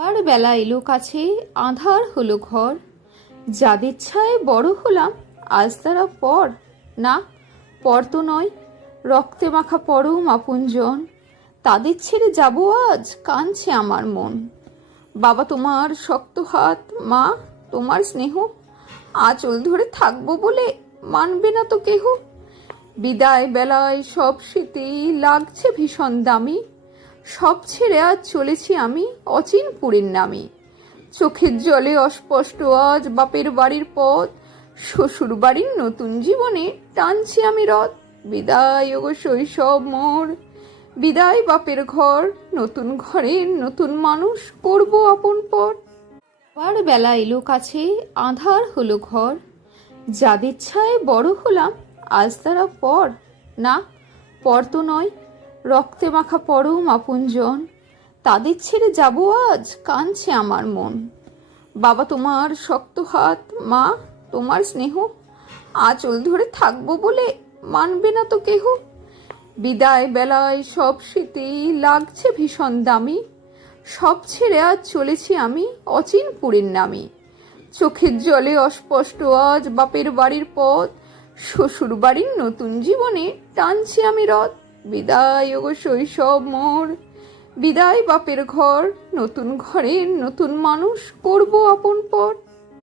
আবার বেলা এলো কাছে, আঁধার হলো ঘর। যাদের ছায় বড় হলাম, আজ তারা পর। না, পর তো নয়, রক্তে মাখা পরম আপনজন। তাদের ছেড়ে যাব আজ, কাঁদছে আমার মন। বাবা তোমার শক্ত হাত, মা তোমার স্নেহ, আঁচল ধরে থাকবো বলে মানবে না তো কেহ। বিদায় বেলায় সব স্মৃতি লাগছে ভীষণ দামি। সব ছেড়ে আজ চলেছি আমি অচিনপুরের নামে। চোখের জলে অস্পষ্ট আজ বাপের বাড়ির পথ, শ্বশুর বাড়ির নতুন জীবনে টানছি আমি রথ। বিদায় ওগো শৈশব মোর, বিদায় বাপের ঘর, নতুন ঘরের নতুন মানুষ করব আপন পর। আবার বেলা এলো কাছে, আঁধার হলো ঘর। যাদের ছায় বড় হলাম, আজ তারা পর। না, পর তো নয়, রক্তে মাখা পরম আপনজন। তাদের ছেড়ে যাব আজ, কাঁদছে আমার মন। বাবা তোমার শক্ত হাত, মা তোমার স্নেহ, আঁচল ধরে থাকবো বলে মানবে না তো কেহ। বিদায় বেলায় সব স্মৃতি লাগছে ভীষণ দামি। সব ছেড়ে আজ চলেছি আমি অচিনপুরের নামে। চোখের জলে অস্পষ্ট আজ বাপের বাড়ির পথ, শ্বশুর বাড়ির নতুন জীবনে টানছি আমি রথ। বিদায় ওগো শৈশব মোর, বিদায় বাপের ঘর, নতুন ঘরের নতুন মানুষ করব আপন পর।